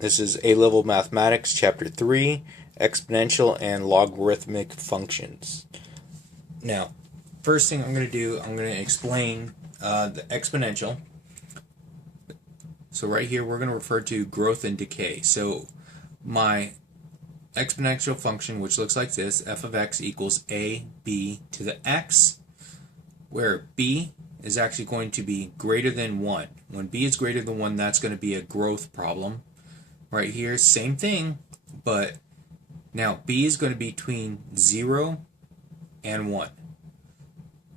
This is A-Level Mathematics, Chapter 3, Exponential and Logarithmic Functions. Now, first thing I'm going to do, I'm going to explain the exponential. So right here, we're going to refer to growth and decay. So my exponential function, which looks like this, f of x equals ab to the x, where b is actually going to be greater than 1. When b is greater than 1, that's going to be a growth problem. Right here, same thing, but now b is going to be between 0 and 1.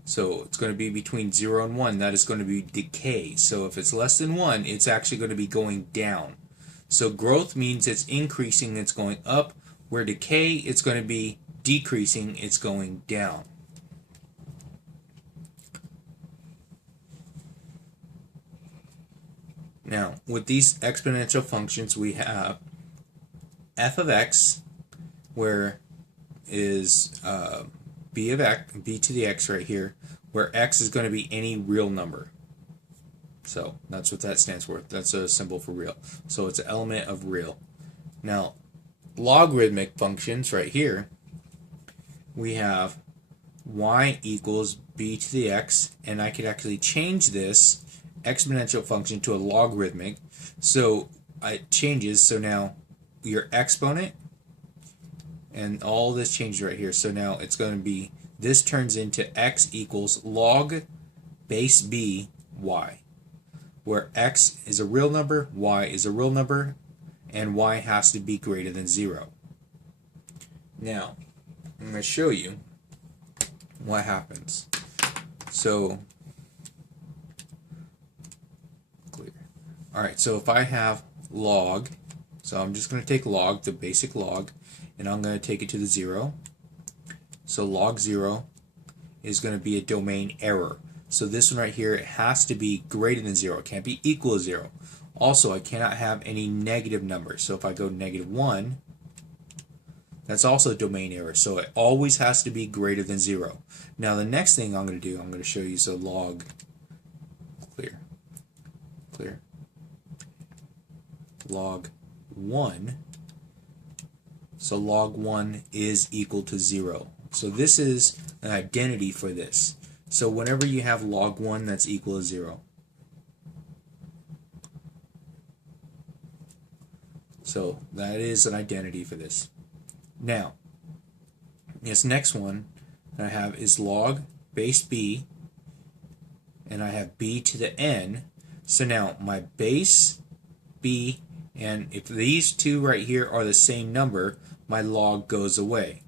So it's going to be between 0 and 1. That is going to be decay. So if it's less than 1, it's actually going to be going down. So growth means it's increasing, it's going up, where decay, it's going to be decreasing, it's going down. Now, with these exponential functions, we have f of x, where is b of x, b to the x right here, where x is going to be any real number. So that's what that stands for. That's a symbol for real. So it's an element of real. Now, logarithmic functions right here, we have y equals b to the x, and I could actually change this exponential function to a logarithmic. So it changes, so now your exponent and all this changes right here. So now it's going to be, this turns into x equals log base b y, where x is a real number, y is a real number, and y has to be greater than 0. Now, I'm going to show you what happens. So, clear. Alright, so if I have log, so I'm just going to take log, the basic log, and I'm going to take it to the 0. So log 0 is going to be a domain error. So this one right here, it has to be greater than 0. It can't be equal to 0. Also, I cannot have any negative numbers. So if I go -1, that's also a domain error. So it always has to be greater than 0. Now the next thing I'm going to do, I'm going to show you, so log, clear, log 1. So log 1 is equal to 0. So this is an identity for this. So whenever you have log 1 that's equal to 0. So that is an identity for this. Now, this next one that I have is log base b, and I have b to the n. So now my base, b, and if these two right here are the same number, my log goes away.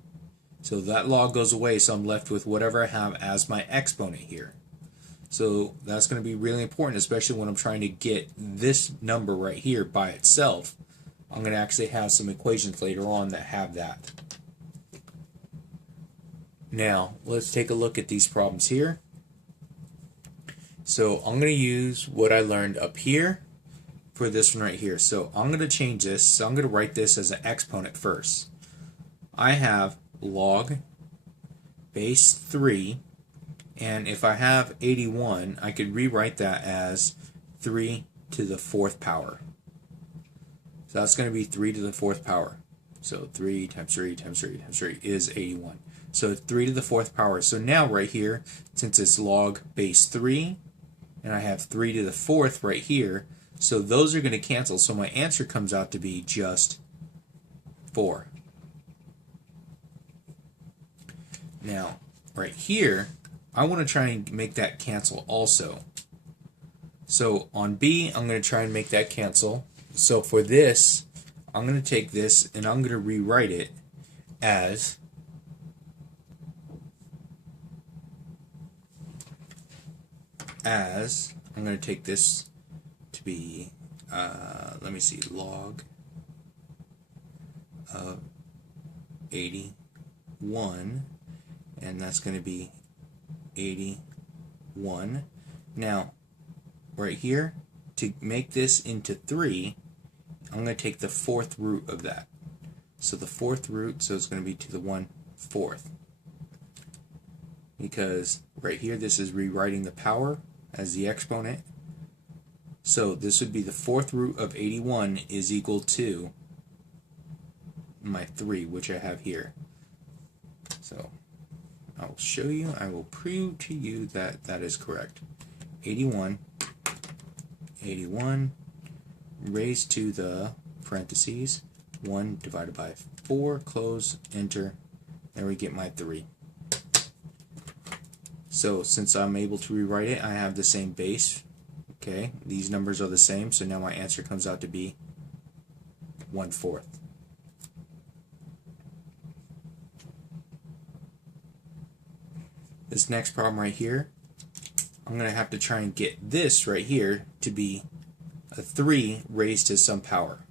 So that log goes away, so I'm left with whatever I have as my exponent here. So that's going to be really important, especially when I'm trying to get this number right here by itself. I'm going to actually have some equations later on that have that. Now, let's take a look at these problems here. So I'm going to use what I learned up here for this one right here. So I'm going to change this. So I'm going to write this as an exponent first. I have log base 3, and if I have 81, I could rewrite that as 3 to the 4th power. So that's going to be 3 to the 4th power. So 3 times 3 times 3 times 3 is 81. So 3 to the 4th power. So now right here, since it's log base 3, and I have 3 to the 4th right here, so those are going to cancel. So my answer comes out to be just 4. Now, right here, I want to try and make that cancel also. So on B, I'm going to try and make that cancel. So for this, I'm going to take this and I'm going to rewrite it as I'm going to take this to be, let me see, log of 81, and that's going to be 81. Now, right here, to make this into 3, I'm going to take the 4th root of that. So the 4th root, so it's going to be to the 1/4. Because right here, this is rewriting the power as the exponent. So this would be the fourth root of 81 is equal to my 3, which I have here. So I will show you, I will prove to you that that is correct. 81 raised to the parentheses 1 divided by 4, close, enter, there we get my 3. So since I'm able to rewrite it, I have the same base. Okay, these numbers are the same, so now my answer comes out to be 1/4. This next problem right here, I'm going to have to try and get this right here to be a 3 raised to some power.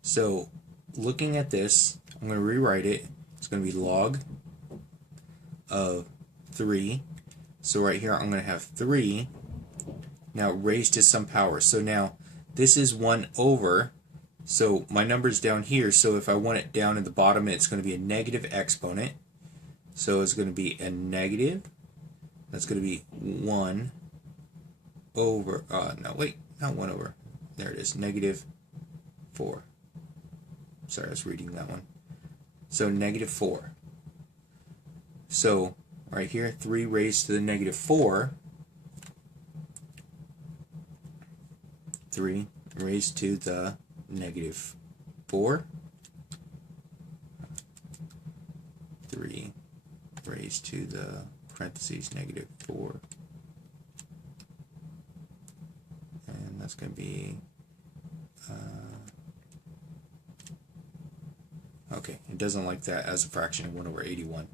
So looking at this, I'm going to rewrite it. It's going to be log of 3. So right here I'm going to have 3 now raised to some power. So now this is 1 over, so my number's down here, so if I want it down at the bottom, it's going to be a negative exponent. So it's going to be a negative, that's going to be 1 over, no wait, not 1 over, there it is, negative 4. Sorry, I was reading that one. So negative 4. So right here, 3 raised to the negative 4, 3 raised to the negative 4, 3 raised to the parentheses negative 4, and that's going to be okay, it doesn't like that as a fraction of 1 over 81.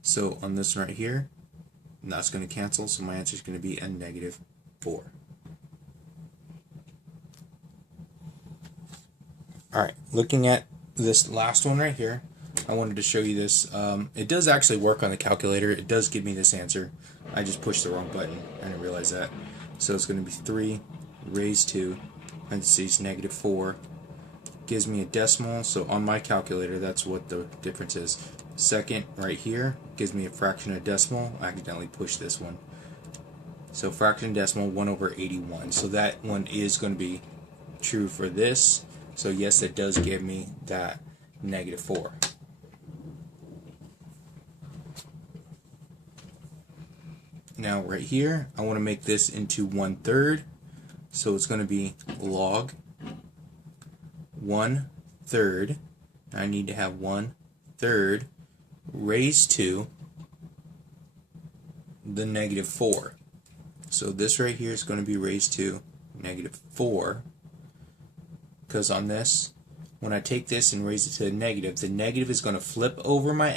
So on this right here, that's going to cancel, so my answer is going to be a negative 4. Alright, looking at this last one right here, I wanted to show you this. It does actually work on the calculator. It does give me this answer. I just pushed the wrong button. I didn't realize that. So it's going to be 3 raised to parentheses negative 4. Gives me a decimal, so on my calculator that's what the difference is. Second right here gives me a fraction of decimal. I accidentally pushed this one. So fraction decimal 1 over 81. So that one is going to be true for this. So yes, it does give me that negative 4. Now right here, I want to make this into 1/3. So it's going to be log 1/3. I need to have 1/3 raised to the negative 4. So this right here is going to be raised to negative 4, because on this, when I take this and raise it to the negative is going to flip over my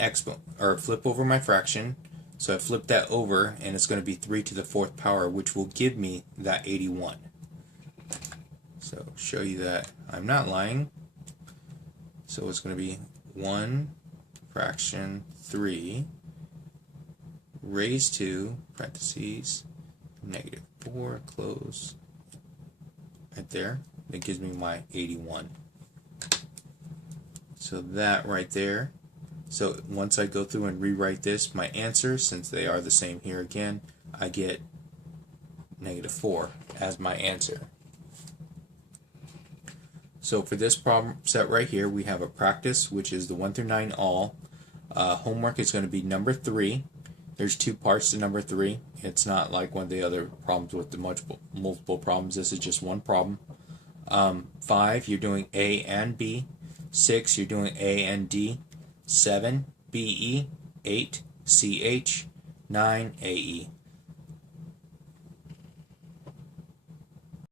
flip over my fraction. So I flip that over, and it's going to be 3 to the 4th power, which will give me that 81. So show you that I'm not lying. So it's going to be 1 fraction 3 raised to parentheses negative 4, close, right there. That gives me my 81. So that right there. So once I go through and rewrite this, my answer, since they are the same here again, I get negative 4 as my answer. So for this problem set right here, we have a practice, which is the 1 through 9 all. Homework is going to be number 3. There's 2 parts to number 3. It's not like one of the other problems with the multiple problems. This is just one problem. 5, you're doing A and B. 6, you're doing A and D. 7, BE. 8, CH. 9, AE.